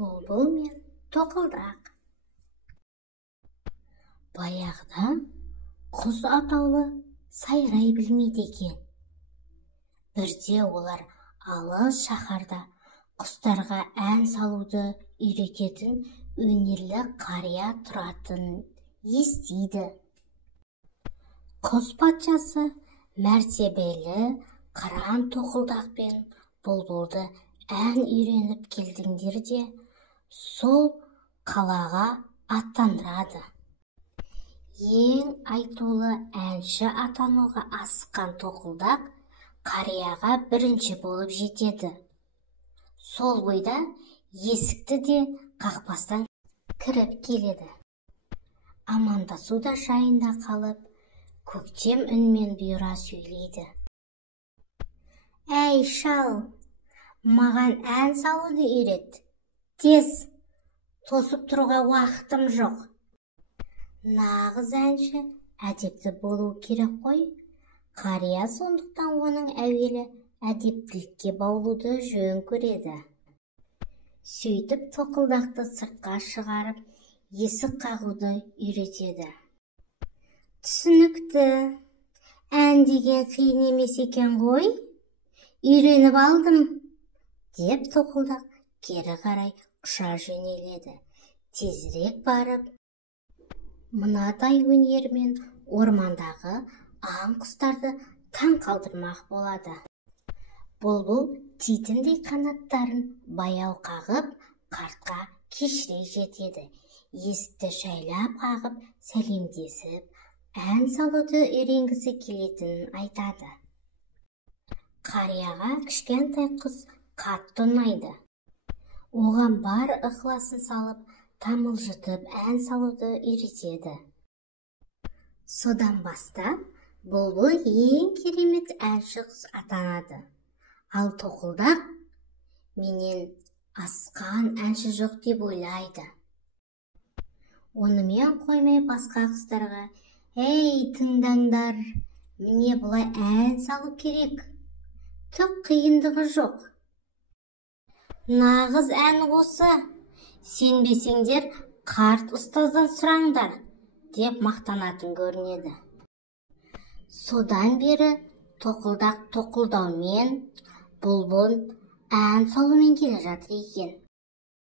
Бұлбұл мен тоқылдақ. Баяғыда құс атаулы сайрай білмейді екен. Бірде олар алыс шаһарда құстарға ән салуды үйрететін өнерлі қария тұратын естиді. Құс патшасы мәртебелі қыран тоқылдақпен бұлбұлды ән үйреніп келдіңдер де сол қалаға аттандырады. Ең айтулы әнші атануға асыққан тоқылдақ қарияға бірінші болып жетеді. Сол бойда есікті де қақпастан кіріп келеді. Амандасуда жайында қалып, көктем үнмен бұйыра сөйлейді. Әй шал, маған ән салуды үйрет. Тез, тосып тұруға уақытым жоқ. Нағыз әнші әдепті болу керек қой. Қария сондықтан оның әуелі әдептілікке баулуды жөн көреді. Сөйтіп тоқылдақты сыртқа шығарып, есік қағуды үйретеді. Түсінікті, ән деген қиын емес екен ғой, үйреніп алдым, деп тоқылдақ кері қарай ұша жөнеледі. Тезірек барып, мынадай өнермен ормандағы аң құстарды таң қалдырмақ болады. Бұлбұл титімдей қанаттарын баяу қағып, қартқа кешірек жетеді. Есікті жайлап қағып, сәлемдесіп, ән салуды үйренгісі келетінін айтады. Қарияға кішкентай құс қатты ұнайды. Оған бар ықыласын салып, тамылжытып ән салуды үйретеді. Содан бастап, бұлбұл ең керемет әнші құс атанады. Ал тоқылдақ менен асқан әнші жоқ деп ойлайды. Онымен қоймай басқа құстарға, «Ей, тыңдаңдар, міне бұлай ән салу керек. Түк қиындығы жоқ. Нағыз ән осы. Сенбесеңдер, қарт ұстаздан сұраңдар», деп мақтанатын көрінеді. Содан бері тоқылдақ тоқылдаумен, бұлбұл ән салумен келе жатыр екен.